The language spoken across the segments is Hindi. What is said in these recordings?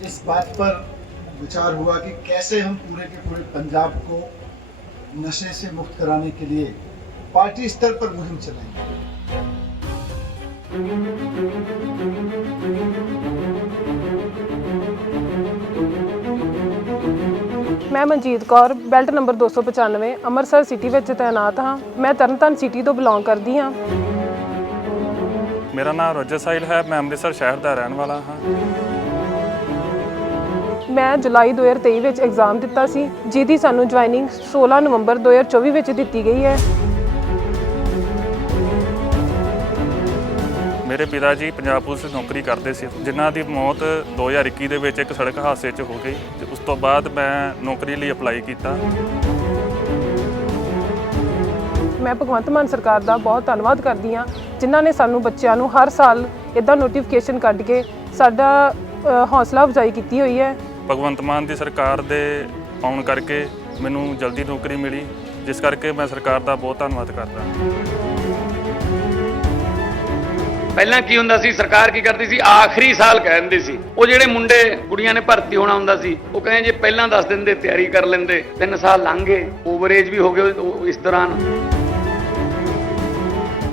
इस बात पर विचार हुआ कि कैसे हम पूरे के पूरे पंजाब को नशे से मुक्त कराने के लिए पार्टी स्तर पर मुहिम चलाएंगे। मैं Manjeet Kaur belt number 295 Amritsar city ਵਿੱਚ ਤੈਨਾਤ ਹਾਂ। ਮੈਂ ਤਰਨਤਾਰਨ ਸਿਟੀ ਤੋਂ ਬਿਲੋਂਗ ਕਰਦੀ ਹਾਂ। ਮੇਰਾ ਨਾਮ ਰੋਜਰ ਸਾਹਿਲ ਹੈ। ਮੈਂ ਅੰਮ੍ਰਿਤਸਰ ਸ਼ਹਿਰ ਦਾ ਰਹਿਣ ਵਾਲਾ ਹਾਂ। ਮੈਂ ਜੁਲਾਈ 2023 ਵਿੱਚ ਐਗਜ਼ਾਮ ਦਿੱਤਾ ਸੀ, ਜਿਹਦੀ ਸਾਨੂੰ ਜੁਆਇਨਿੰਗ 16 ਨਵੰਬਰ 2024 ਵਿੱਚ ਦਿੱਤੀ ਗਈ ਹੈ। ਮੇਰੇ ਪਿਤਾ ਜੀ ਪੰਜਾਬ ਪੁਲਿਸ ਵਿੱਚ ਨੌਕਰੀ ਕਰਦੇ ਸੀ, ਜਿਨ੍ਹਾਂ ਦੀ ਮੌਤ 2021 ਦੇ ਵਿੱਚ ਇੱਕ ਸੜਕ ਹਾਦਸੇ 'ਚ ਹੋ ਗਈ ਤੇ ਉਸ ਤੋਂ ਬਾਅਦ ਮੈਂ ਨੌਕਰੀ ਲਈ ਅਪਲਾਈ ਕੀਤਾ। ਮੈਂ ਭਗਵੰਤ ਮਾਨ ਸਰਕਾਰ ਦਾ ਬਹੁਤ ਧੰਨਵਾਦ ਕਰਦੀ ਹਾਂ, ਜਿਨ੍ਹਾਂ ਨੇ ਸਾਨੂੰ ਬੱਚਿਆਂ ਨੂੰ ਹਰ ਸਾਲ ਇੱਦਾਂ ਨੋਟੀਫਿਕੇਸ਼ਨ ਕੱਢ ਕੇ ਸਾਡਾ ਹੌਸਲਾ ਅਫਜ਼ਾਈ ਕੀਤੀ ਹੋਈ ਹੈ। ਭਗਵੰਤ ਮਾਨ ਦੀ ਸਰਕਾਰ ਦੇ ਆਉਣ ਕਰਕੇ ਮੈਨੂੰ ਜਲਦੀ ਨੌਕਰੀ ਮਿਲੀ, ਜਿਸ ਕਰਕੇ ਮੈਂ ਸਰਕਾਰ ਦਾ ਬਹੁਤ ਧੰਨਵਾਦ ਕਰਦਾ। ਪਹਿਲਾਂ ਕੀ ਹੁੰਦਾ ਸੀ, ਸਰਕਾਰ ਕੀ ਕਰਦੀ ਸੀ, ਆਖਰੀ ਸਾਲ ਕਹਿ ਦਿੰਦੀ ਸੀ। ਉਹ ਜਿਹੜੇ ਮੁੰਡੇ ਕੁੜੀਆਂ ਨੇ ਭਰਤੀ ਹੋਣਾ ਹੁੰਦਾ ਸੀ, ਉਹ ਕਹਿੰਦੇ ਜੇ ਪਹਿਲਾਂ ਦੱਸ ਦਿੰਦੇ ਤਿਆਰੀ ਕਰ ਲੈਂਦੇ। 3 ਸਾਲ ਲੰਘ ਗਏ, ਓਵਰਏਜ ਵੀ ਹੋ ਗਏ ਇਸ ਦੌਰਾਨ।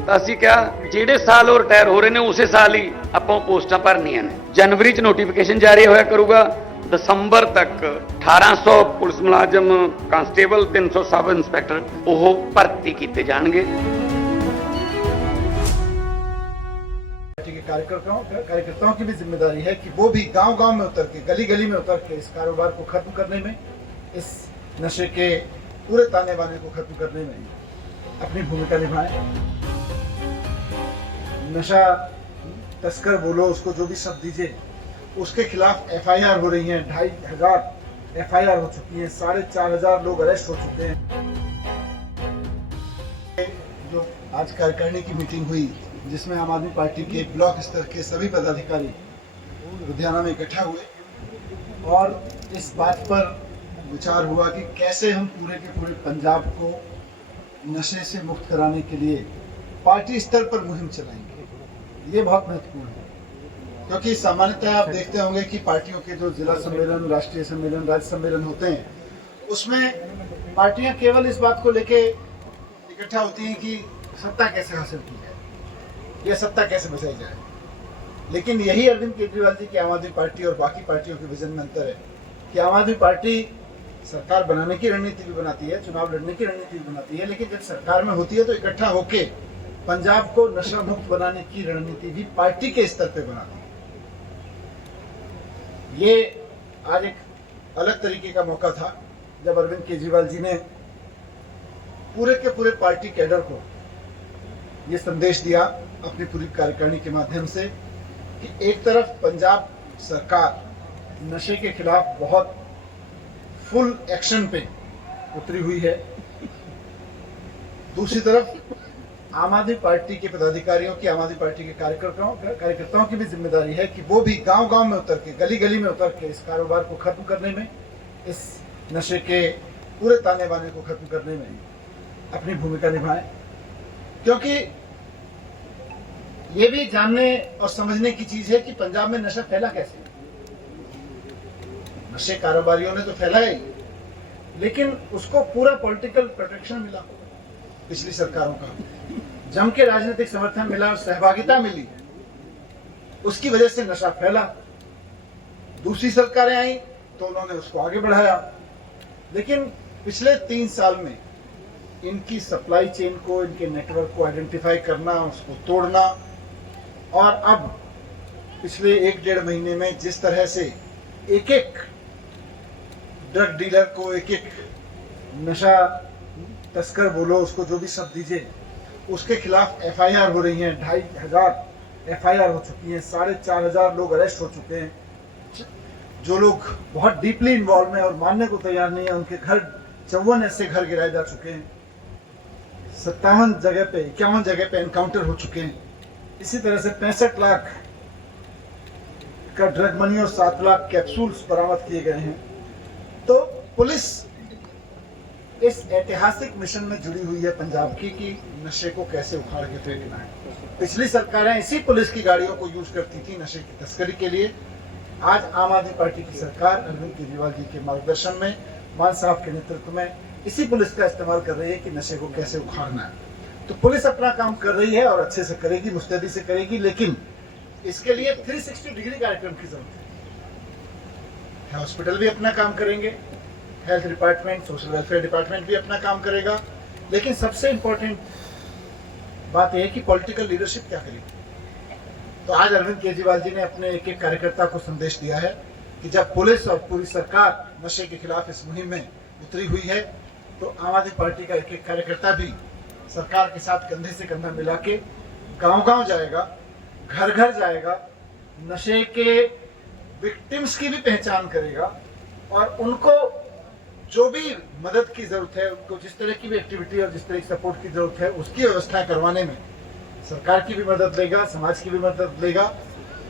ਤਾਂ ਅਸੀਂ ਕਿਹਾ ਜਿਹੜੇ ਸਾਲ ਉਹ ਰਿਟਾਇਰ ਹੋ ਰਹੇ ਨੇ ਉਸੇ ਸਾਲ ਹੀ ਆਪਾਂ ਪੋਸਟਾਂ ਭਰਨੀਆਂ ਨੇ। ਜਨਵਰੀ 'ਚ ਨੋਟੀਫਿਕੇਸ਼ਨ ਜਾਰੀ ਹੋਇਆ ਕਰੂਗਾ, ਦਸੰਬਰ ਤੱਕ 1800 ਪੁਲਿਸ ਮੁਲਾਜ਼ਮ, ਕਾਂਸਟੇਬਲ, 300 ਸਬ ਇੰਸਪੈਕਟਰ ਉਹ ਭਰਤੀ ਕੀਤੇ ਜਾਣਗੇ। कार्यकर्ताओं की भी जिम्मेदारी है कि वो भी गांव-गांव में उतर के, गली-गली में उतर के इस कारोबार को खत्म करने में, इस नशे के पूरे ताने बाने को खत्म करने में अपनी भूमिका निभाएं। नशा तस्कर बोलो, उसको जो भी शब्द दीजिए, उसके खिलाफ FIR हो रही हैं। 2500 FIR हो चुकी हैं, 4500 लोग अरेस्ट हो चुके हैं। जो आज कार्यकारिणी की मीटिंग हुई, जिसमें आम आदमी पार्टी के ब्लॉक स्तर के सभी पदाधिकारी लुधियाना में इकट्ठा हुए और इस बात पर विचार हुआ कि कैसे हम पूरे के पूरे पंजाब को नशे से मुक्त कराने के लिए पार्टी स्तर पर मुहिम चलाएंगे। ये बहुत महत्वपूर्ण है, क्योंकि सामान्यतः आप देखते होंगे कि पार्टियों के जो जिला सम्मेलन, राष्ट्रीय सम्मेलन, राज्य सम्मेलन होते हैं, उसमें पार्टियां केवल इस बात को लेके इकट्ठा होती हैं कि सत्ता कैसे हासिल की जाए, ये सत्ता कैसे बचाई जाए। लेकिन यही अरविंद केजरीवाल जी की आम आदमी पार्टी और बाकी पार्टियों के विजन में अंतर है कि आम आदमी पार्टी सरकार बनाने की रणनीति भी बनाती है, चुनाव लड़ने की रणनीति भी बनाती है, लेकिन जब सरकार में होती है तो इकट्ठा होके पंजाब को नशा मुक्त बनाने की रणनीति भी पार्टी के स्तर पे बनाती है। ये आज एक अलग तरीके का मौका था जब अरविंद केजरीवाल जी ने पूरे के पूरे पार्टी कैडर को ये संदेश दिया अपनी पूरी कार्यकारिणी के माध्यम से कि एक तरफ पंजाब सरकार नशे के खिलाफ बहुत फुल एक्शन पे उतरी हुई है, दूसरी तरफ आम आदमी पार्टी के पदाधिकारियों की, आम आदमी पार्टी के कार्यकर्ताओं की भी जिम्मेदारी है कि वो भी गांव-गांव में उतर के, गली-गली में उतर के इस कारोबार को खत्म करने में, इस नशे के पूरे ताने बाने को खत्म करने में अपनी भूमिका निभाएं। क्योंकि ये भी जानने और समझने की चीज है कि पंजाब में नशा फैला कैसे। नशे कारोबारियों ने तो फैलाया ही, लेकिन उसको पूरा पॉलिटिकल प्रोटेक्शन मिला पिछली सरकारों का, जम के राजनीतिक समर्थन मिला और सहभागिता मिली, उसकी वजह से नशा फैला। दूसरी सरकारें आई तो उन्होंने उसको आगे बढ़ाया, लेकिन पिछले 3 साल में इनकी सप्लाई चेन को, इनके नेटवर्क को आइडेंटिफाई करना, उसको तोड़ना, और अब पिछले 1-1.5 महीने में जिस तरह से एक-एक ड्रग डीलर को, एक-एक नशा तस्कर बोलो, उसको जो भी शब्द दीजिए, उसके खिलाफ FIR हो रही हैं। 2500 FIR हो चुकी हैं, 4500 लोग अरेस्ट हो चुके हैं। जो लोग बहुत डीपली इन्वॉल्व हैं और मानने को तैयार नहीं है, उनके घर 54 ऐसे घर गिराए जा चुके हैं। 51 जगह पे एनकाउंटर हो चुके हैं। इसी तरह से 65 लाख का ड्रग मनी और 7 लाख कैप्सूल्स बरामद किए गए हैं। तो पुलिस इस ऐतिहासिक मिशन में जुड़ी हुई है पंजाब की कि नशे को कैसे उखाड़ के फेंकना है। पिछली सरकारें इसी पुलिस की गाड़ियों को यूज करती थी नशे की तस्करी के लिए, आज आम आदमी पार्टी की सरकार अरविंद केजरीवाल जी के मार्गदर्शन में, मान साहब के नेतृत्व में इसी पुलिस का इस्तेमाल कर रही है कि नशे को कैसे उखाड़ना है। तो पुलिस अपना काम कर रही है और अच्छे से करेगी, मुस्तैदी से करेगी, लेकिन इसके लिए 360 डिग्री कार्यक्रम की जरूरत है। हॉस्पिटल भी अपना काम करेंगे, health department, social welfare department भी अपना काम करेगा, लेकिन सबसे इंपॉर्टेंट बात यह है कि पॉलिटिकल लीडरशिप क्या करेगी। तो आज अरविंद केजरीवाल जी ने अपने एक एक कार्यकर्ता को संदेश दिया है कि जब पुलिस और पूरी सरकार नशे के खिलाफ इस मुहिम में उतरी हुई है, तो आम आदमी पार्टी का एक एक कार्यकर्ता भी सरकार के साथ कंधे से कंधा मिला के गांव-गांव जाएगा, घर घर जाएगा, नशे के विक्टिम्स की भी पहचान करेगा और उनको जो भी मदद की जरूरत है, उनको जिस तरह की भी एक्टिविटी और जिस तरह की सपोर्ट की जरूरत है, उसकी व्यवस्था करवाने में सरकार की भी मदद लेगा, समाज की भी मदद लेगा।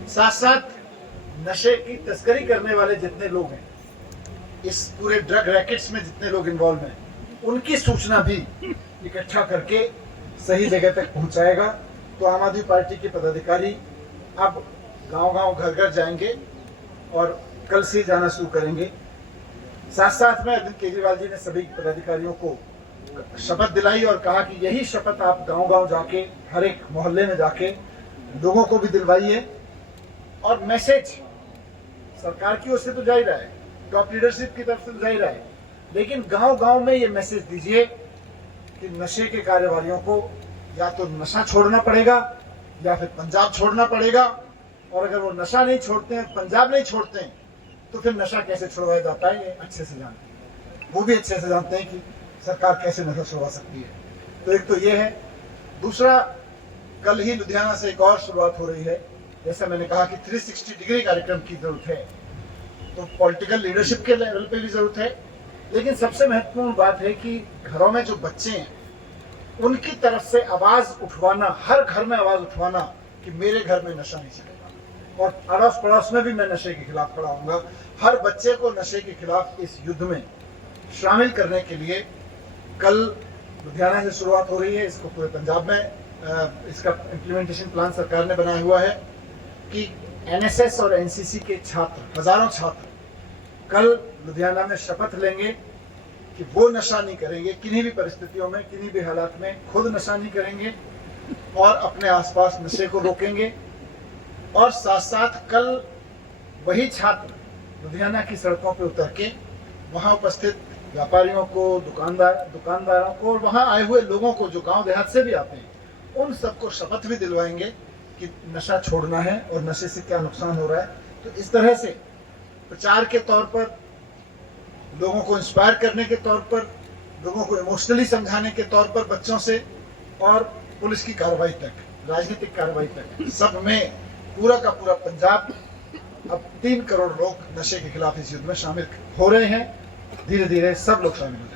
साथ साथ नशे की तस्करी करने वाले जितने लोग हैं, इस पूरे ड्रग रैकेट्स में जितने लोग इन्वॉल्व हैं, उनकी सूचना भी इकट्ठा करके सही जगह तक पहुंचाएगा। तो आम आदमी पार्टी के पदाधिकारी अब गांव-गांव, घर-घर जाएंगे और कल से जाना शुरू करेंगे। साथ साथ में अरविंद केजरीवाल जी ने सभी पदाधिकारियों को शपथ दिलाई और कहा कि यही शपथ आप गांव-गांव जाके, हर एक मोहल्ले में जाके लोगों को भी दिलवाइए। और मैसेज सरकार की ओर से तो जा ही रहा है, टॉप लीडरशिप की तरफ से तो जा ही रहा है, लेकिन गांव-गांव में ये मैसेज दीजिए कि नशे के कारोबारियों को या तो नशा छोड़ना पड़ेगा या फिर पंजाब छोड़ना पड़ेगा, और अगर वो नशा नहीं छोड़ते हैं, पंजाब नहीं छोड़ते हैं, तो फिर नशा कैसे छुड़वाया जाता है, ये अच्छे से जानते हैं। वो भी अच्छे से जानते हैं कि सरकार कैसे नशा छुड़वा सकती है। तो एक तो ये है। दूसरा, कल ही लुधियाना से एक और शुरुआत हो रही है। जैसा मैंने कहा कि 360 डिग्री कार्यक्रम की जरूरत है, तो पॉलिटिकल लीडरशिप के लेवल पे भी जरूरत है, लेकिन सबसे महत्वपूर्ण बात है कि घरों में जो बच्चे हैं उनकी तरफ से आवाज उठवाना, हर घर में आवाज उठवाना कि मेरे घर में नशा नहीं चलेगा, और अड़ोस पड़ोस में भी मैं नशे के खिलाफ खड़ा होऊंगा। हर बच्चे को नशे के खिलाफ इस युद्ध में शामिल करने के लिए कल लुधियाना से शुरुआत हो रही है। इसको पूरे पंजाब में इसका इम्प्लीमेंटेशन प्लान सरकार ने बनाया हुआ है कि एनएसएस और एनसीसी के छात्र, हजारों छात्र कल लुधियाना में शपथ लेंगे कि वो नशा नहीं करेंगे, किन्हीं भी परिस्थितियों में, किन्हीं भी हालात में खुद नशा नहीं करेंगे और अपने आसपास नशे को रोकेंगे। और साथ साथ कल वही छात्र लुधियाना की सड़कों पर उतर के वहां उपस्थित व्यापारियों को, दुकानदारों को और वहां आए हुए लोगों को जो गांव देहात से भी आते हैं, उन सबको शपथ भी दिलवाएंगे कि नशा छोड़ना है और नशे से क्या नुकसान हो रहा है। तो इस तरह से प्रचार के तौर पर, लोगों को इंस्पायर करने के तौर पर, लोगों को इमोशनली समझाने के तौर पर, बच्चों से और पुलिस की कार्रवाई तक, राजनीतिक कार्रवाई तक, सब में पूरा का पूरा पंजाब, अब 3 करोड़ लोग नशे के खिलाफ इस युद्ध में शामिल हो रहे हैं। धीरे धीरे सब लोग शामिल हो जाएंगे।